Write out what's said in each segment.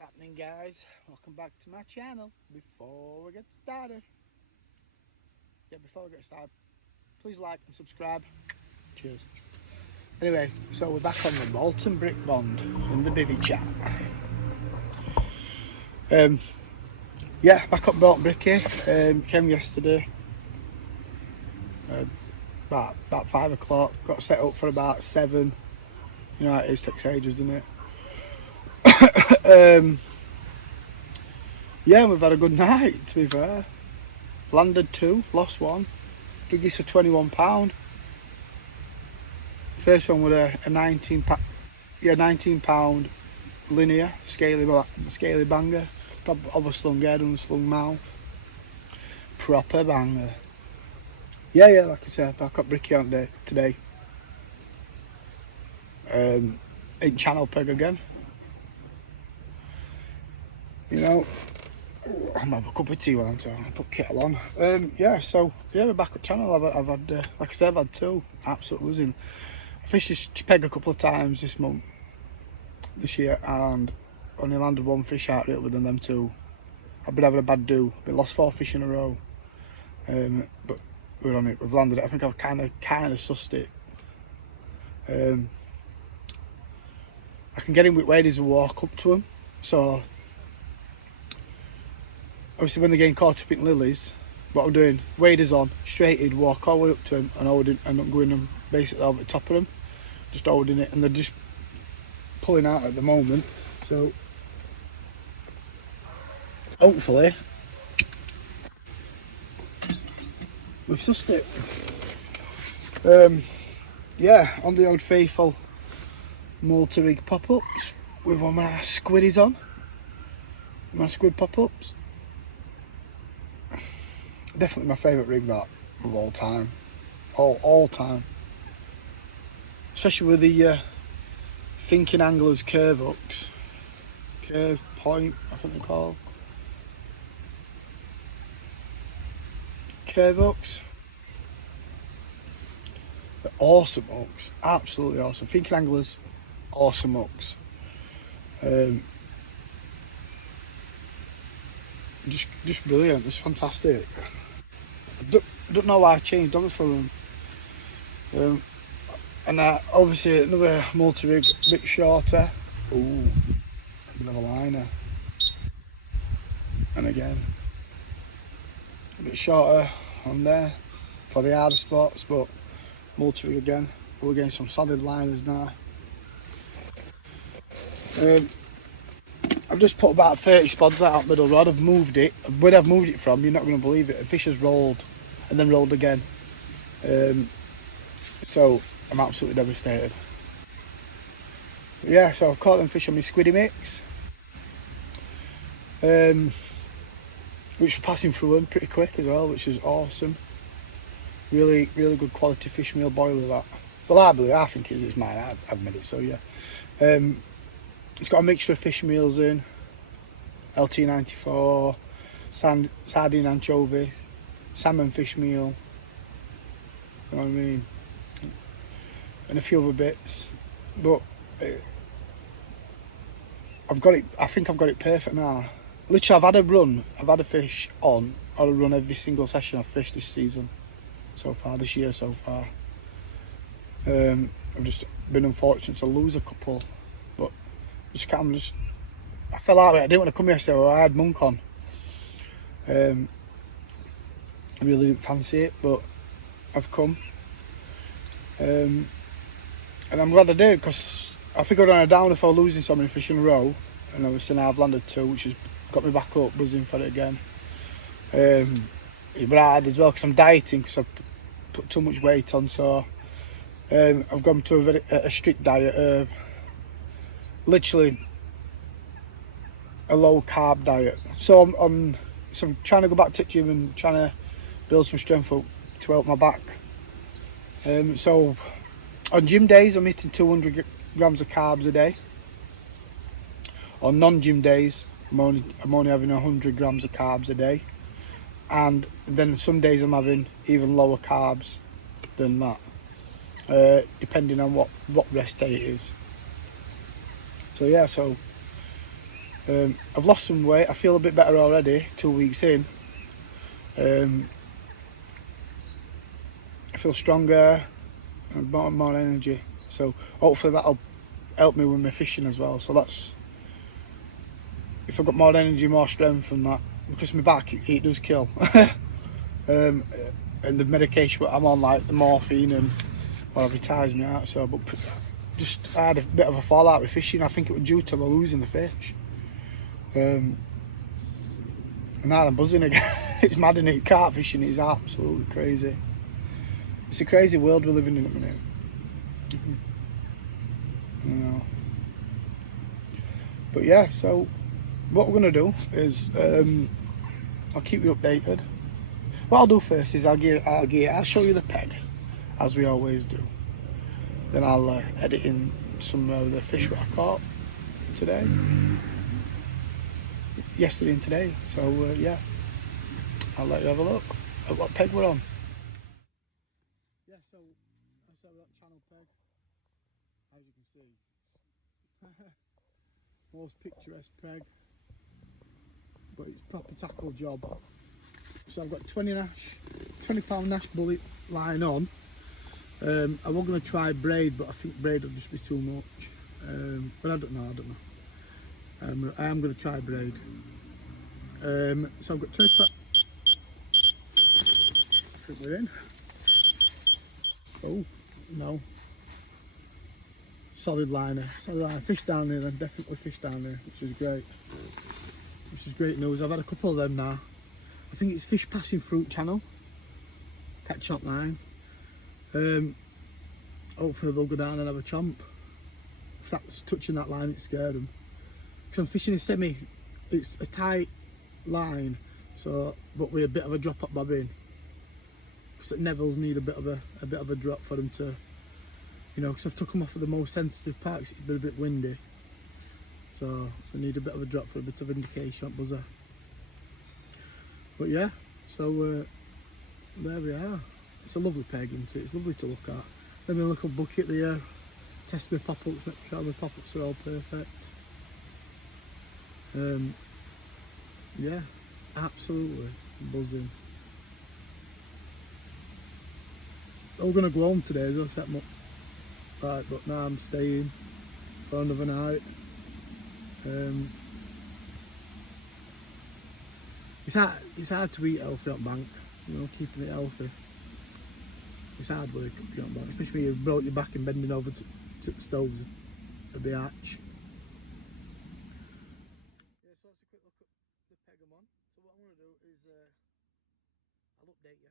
Happening, guys? Welcome back to my channel. Before we get started, please like and subscribe. Cheers. Anyway, so we're back on the molten brick bond in the bivvy chat. Yeah, back up molten bricky. Came yesterday about 5 o'clock. Got set up for about 7. You know, it takes ages, doesn't it? Yeah, we've had a good night, to be fair. Landed 2, lost 1. Giggies for £21. First one with a 19 £19 linear scaly banger. Of a slung head and a slung mouth. Proper banger. Yeah, like I said, I got bricky on there today. In channel peg again. You know, I'm having a cup of tea while I'm trying to put kettle on. So we're back at channel. I've had, like I said, I've had 2. Absolute losing. I fished this peg a couple of times this year, and only landed 1 fish out of it within them 2. I've been having a bad do. Been lost 4 fish in a row. But we're on it. We've landed it. I think I've kind of sussed it. I can get in with waders and walk up to them. So obviously when they're getting caught up in lilies, what I'm doing, waders on, straight in, walk all the way up to them and holding, and I'm going them basically over the top of them, just holding it, and they're just pulling out at the moment. So hopefully we've sussed it. On the old faithful multi-rig pop-ups with one of my squiddies on, my squid pop-ups. Definitely my favourite rig, that, of all time. All time. Especially with the thinking anglers curve hooks. Curve point, I think they're called. Curve hooks. They're awesome hooks. Absolutely awesome. Thinking anglers, awesome hooks. Just brilliant. It's fantastic. I don't know why I changed over for them. And obviously another multi-rig, a bit shorter. Ooh, a bit of a liner. And again, a bit shorter on there for the harder spots, but multi-rig again. We're getting some solid liners now. I've just put about 30 spods out middle rod. I've moved it. Where I've moved it from, you're not going to believe it. A fish has rolled and then rolled again. So I'm absolutely devastated. Yeah, so I've caught them fish on my squiddy mix, which were passing through them pretty quick as well, which is awesome. Really good quality fish meal boiler, that. Well, I think it's mine. I've made it, so yeah. It's got a mixture of fish meals in, LT94, sardine anchovy, salmon fish meal, you know what I mean, and a few other bits, but I've got it. I think I've got it perfect now. Literally, I've had a fish on a run every single session I've fished this season so far, this year so far. I've just been unfortunate to lose a couple, but I fell out of it. I didn't want to come yesterday. I had Monk on. I really didn't fancy it, but I've come. And I'm glad I did, because I think I'd on a downer for losing so many fish in a row, and obviously now I've landed 2, which has got me back up, buzzing for it again. It's hard as well because I'm dieting, because I've put too much weight on, so I've gone to a strict diet. Literally a low carb diet. So I'm trying to go back to the gym and trying to build some strength up to help my back. So on gym days I'm eating 200 grams of carbs a day. On non-gym days I'm only having 100 grams of carbs a day. And then some days I'm having even lower carbs than that, depending on what rest day it is. So yeah, I've lost some weight. I feel a bit better already, 2 weeks in. I feel stronger and more energy. So hopefully that'll help me with my fishing as well. So that's, if I've got more energy, more strength from that, because my back, it does kill. And the medication I'm on, like the morphine and whatever, tires me out. So, but just I had a bit of a fallout with fishing. I think it was due to losing the fish. And now I'm buzzing again. It's mad, isn't it? Carp fishing is absolutely crazy. It's a crazy world we're living in at the minute. You know. But yeah, so what we're gonna do is I'll keep you updated. What I'll do first is I'll show you the peg, as we always do. Then I'll edit in some of the fish that I caught today, yesterday and today. So yeah, I'll let you have a look at what peg we're on. Yeah, so I said we're on channel peg, as you can see. Most picturesque peg, but it's proper tackle job. So I've got 20 pound Nash bullet line on. I was going to try braid, but I think braid will just be too much. But I don't know. I am going to try braid. So I've got 20 pound. I think we're in. Oh no. Solid liner. Fish down there then, definitely fish down there, which is great. Which is great news. I've had a couple of them now. I think it's fish passing fruit channel. Catch up line. Hopefully they'll go down and have a chomp. If that's touching that line, it scared them. Because I'm fishing it's a tight line, so but with a bit of a drop up bobbin. Because Neville's need a bit of a drop for them to, you know, because I've took them off of the most sensitive parts. It's been a bit windy, so they need a bit of a drop for a bit of indication on buzzer. But yeah, so there we are. It's a lovely peg, isn't it? It's lovely to look at. Let me look at bucket there, test my pop-ups, make sure my pop-ups are all perfect. Yeah, absolutely buzzing. I'm gonna go home today, I'll set them up. Right, but now I'm staying for another night. It's hard to eat healthy on bank, you know, keeping it healthy. It's hard work up here on bank, especially when you broke your back and bending over to the stoves at the arch. Yeah, so that's a quick look at the peg I'm on. So what I'm going to do is I'll update you,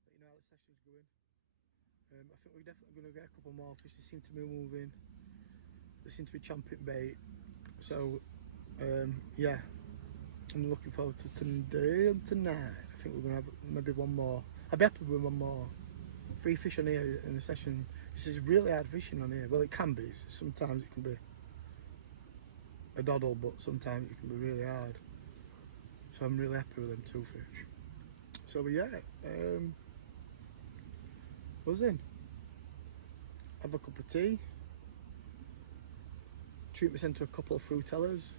let you know how the session's going. I think we're definitely going to get a couple more fish. They seem to be moving. They seem to be champing bait. So yeah, I'm looking forward to today and tonight. I think we're going to have maybe one more. I'll be happy with one more. 3 fish on here in the session. This is really hard fishing on here. Well, it can be. Sometimes it can be a doddle, but sometimes it can be really hard. So I'm really happy with them 2 fish. So yeah, buzzing. Have a cup of tea. Treat myself to a couple of fruitellas.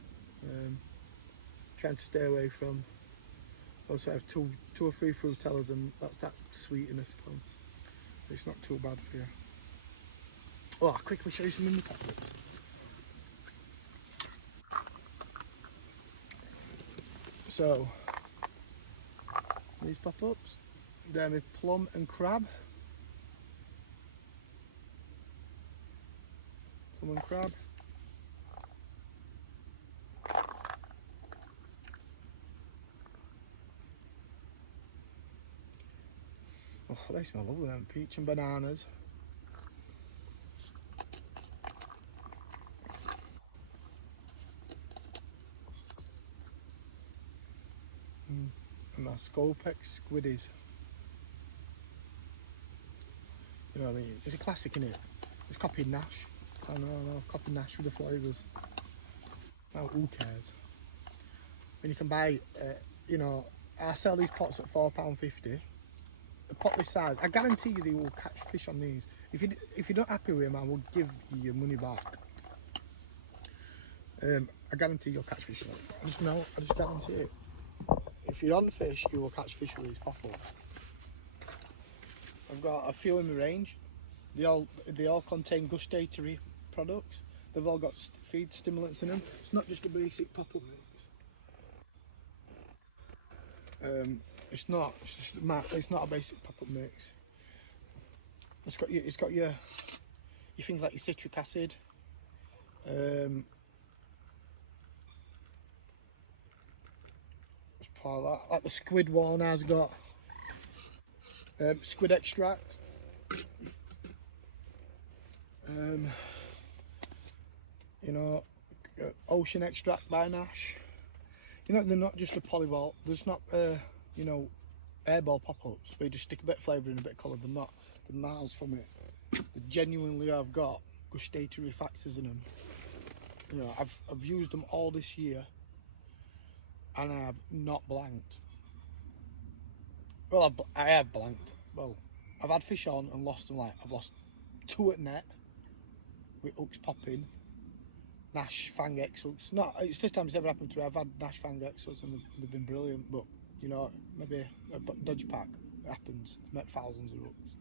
Trying to stay away from. Also have two or three fruitellas, and that's that sweetness. It's not too bad for you. Oh, I'll quickly show you some in the pockets. So, these pop-ups, they're my plum and crab. Plum and crab. Oh, they smell lovely, them peach and bananas. And my Scopex squiddies. You know what I mean? It's a classic, innit? It's copied Nash. I know, copied Nash with the flavours. Now, who cares? When you can buy, you know, I sell these pots at £4.50. A pot this size, I guarantee you they will catch fish on these. If you're not happy with them, I will give you your money back. I guarantee you'll catch fish. I just know, I just guarantee it. If you're on fish, you will catch fish with these pop-ups. I've got a few in my range. They all contain gustatory products. They've all got feed stimulants in them. It's not just a basic pop-up mix. It's not. It's not a basic pop-up mix. It's got your things like your citric acid. It's part of that. Like the squid one has got squid extract. You know, ocean extract by Nash. You know, they're not just a polyvault. There's not, you know, airball pop-ups. They just stick a bit of flavour and a bit of colour. They're not. They're miles from it. They genuinely have got gustatory factors in them. You know, I've used them all this year, and I have not blanked. Well, I have blanked. Well, I've had fish on and lost them. Like, I've lost 2 at net with hooks popping. Nash Fang X hooks. It's the first time it's ever happened to me. I've had Nash Fang X hooks and they've been brilliant, but you know, maybe a dodgy pack, it happens. I've met thousands of hooks.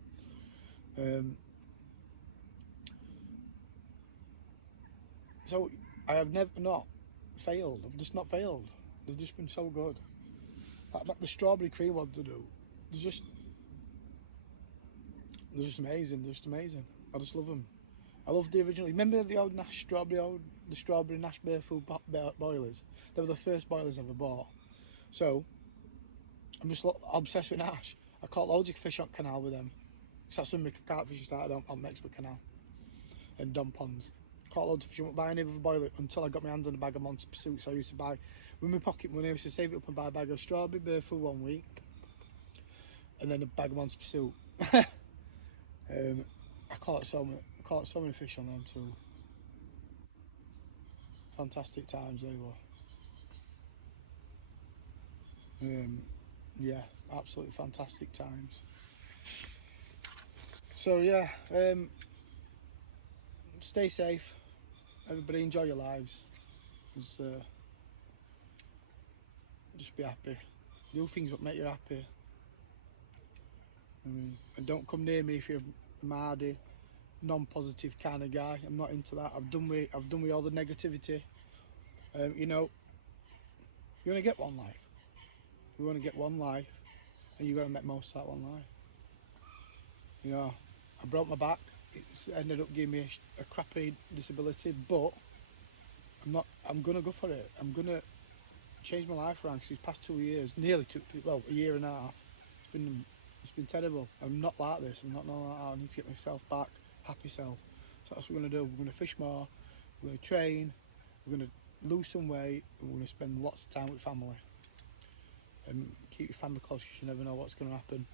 So I have never not failed. I've just not failed. They've just been so good. Like the strawberry cream ones I do, they're just amazing. They're just amazing. I just love them. I love the original. Remember the old Nash the strawberry Nash Barefoot boilers? They were the first boilers I ever bought. So I'm just obsessed with Nash. I caught loads of fish on canal with them. Because that's when my catfish started on Mexborough Canal and Don Ponds. Caught loads of fish. I won't buy any of the boiler until I got my hands on a bag of Monster Pursuit. So I used to buy, with my pocket money, I used to save it up and buy a bag of strawberry Barefoot 1 week. And then a bag of Monster Pursuit. I caught so many fish on them too. Fantastic times they were. Yeah, absolutely fantastic times. So yeah, stay safe. Everybody enjoy your lives. Just be happy. Do things that make you happy. And don't come near me if you're a mardy, non-positive kind of guy. I'm not into that. I've done with all the negativity. You know, you only get one life. You only get one life, and you got to make most of that one life. You know, I broke my back. It's ended up giving me a crappy disability, but I'm gonna go for it. I'm gonna change my life around because these past 2 years, nearly a year and a half, it's been terrible. I'm not like this. I'm not like that. I need to get myself back, happy self. So that's what we're gonna do. We're gonna fish more. We're gonna train. We're gonna lose some weight. And we're gonna spend lots of time with family. And keep your family close because you never know what's gonna happen.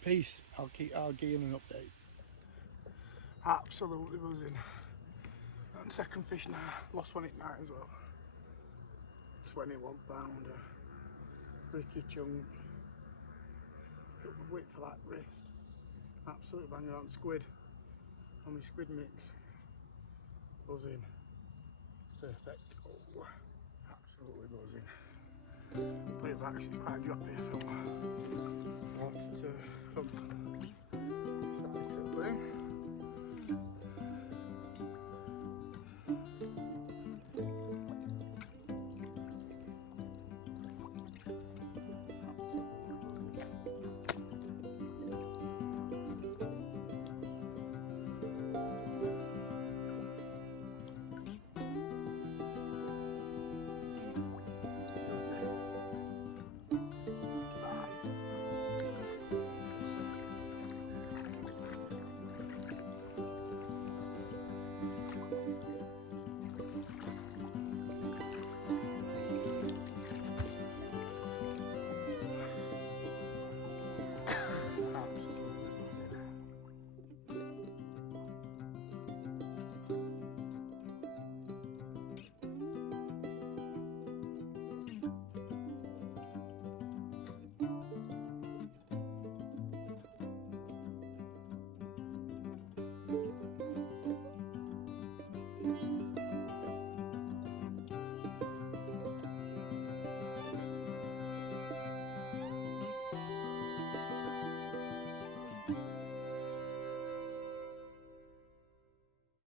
Peace. I'll give you an update. Absolutely buzzing. On second fish now. Lost one at night as well. 21 pounder. Bricky chunk. Got my weight for that wrist. Absolutely banging on squid. On my squid mix. Buzzing. Perfect. Oh, absolutely buzzing. Put it back, she's quite droppy I feel.